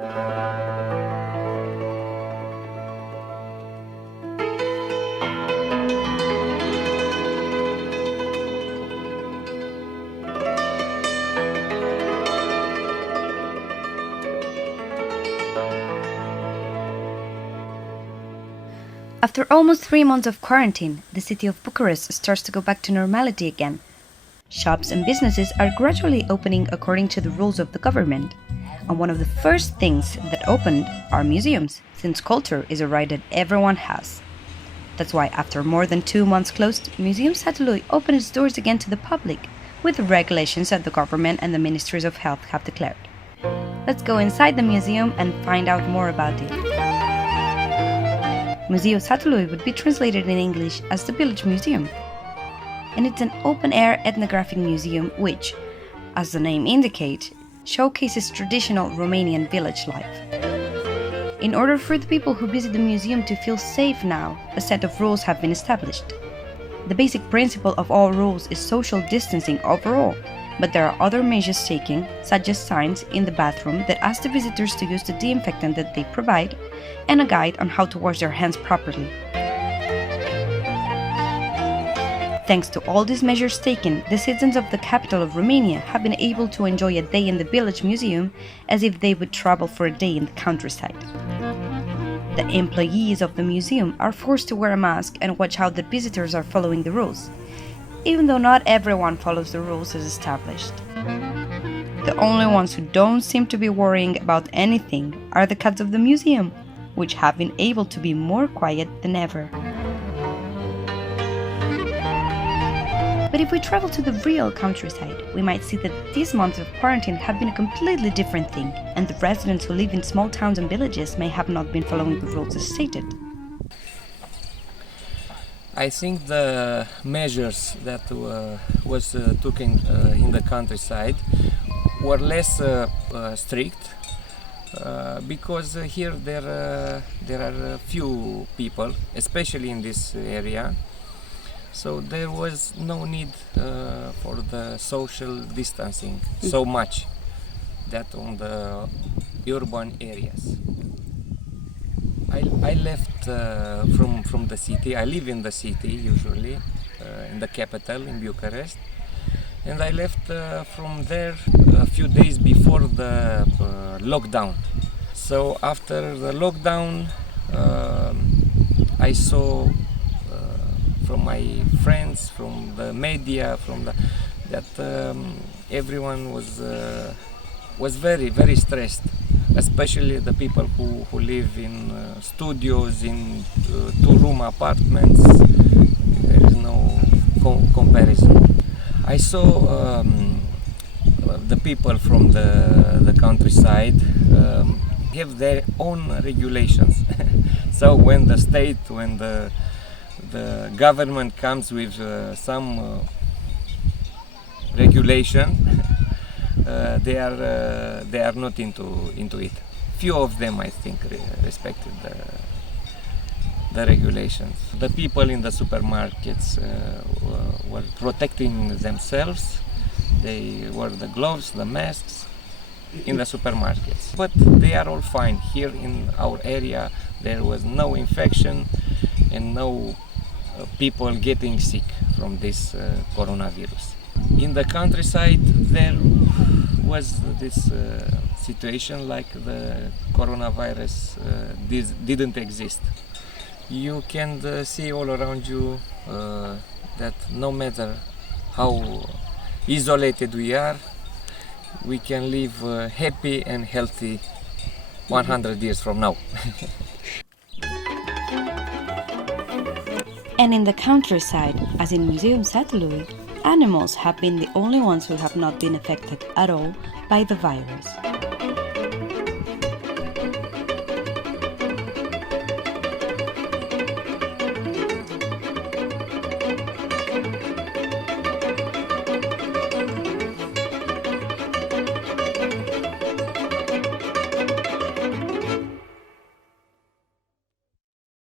After almost 3 months of quarantine, the city of Bucharest starts to go back to normality again. Shops and businesses are gradually opening according to the rules of the government. And one of the first things that opened are museums, since culture is a right that everyone has. That's why after more than 2 months closed, Museum Satului opened its doors again to the public, with the regulations that the government and the Ministries of Health have declared. Let's go inside the museum and find out more about it. Museu Satului would be translated in English as the Village Museum. And it's an open-air ethnographic museum which, as the name indicates, showcases traditional Romanian village life. In order for the people who visit the museum to feel safe now, a set of rules have been established. The basic principle of all rules is social distancing overall, but there are other measures taken, such as signs in the bathroom that ask the visitors to use the disinfectant that they provide, and a guide on how to wash their hands properly. Thanks to all these measures taken, the citizens of the capital of Romania have been able to enjoy a day in the village museum as if they would travel for a day in the countryside. The employees of the museum are forced to wear a mask and watch how the visitors are following the rules, even though not everyone follows the rules as established. The only ones who don't seem to be worrying about anything are the cats of the museum, which have been able to be more quiet than ever. But if we travel to the real countryside, we might see that these months of quarantine have been a completely different thing, and the residents who live in small towns and villages may have not been following the rules as stated. I think the measures that was taken in the countryside were less strict because here there are few people, especially in this area. So there was no need for the social distancing so much that on the urban areas. I left from the city. I live in the city usually, in the capital, in Bucharest, and I left from there a few days before the lockdown. So after the lockdown, I saw from my friends, from the media, that everyone was very stressed, especially the people who live in studios, in two-room apartments. There is no comparison. I saw the people from the countryside have their own regulations. So when the state, when the government comes with some regulation, they are not into it. Few of them, I think, respected the regulations. The people in the supermarkets were protecting themselves. They wore the gloves, the masks in the supermarkets. But they are all fine. Here in our area, there was no infection and no people getting sick from this coronavirus. In the countryside, there was this situation like the coronavirus didn't exist. You can see all around you that no matter how isolated we are, we can live happy and healthy 100 years from now. And in the countryside, as in Museum Satului, animals have been the only ones who have not been affected at all by the virus.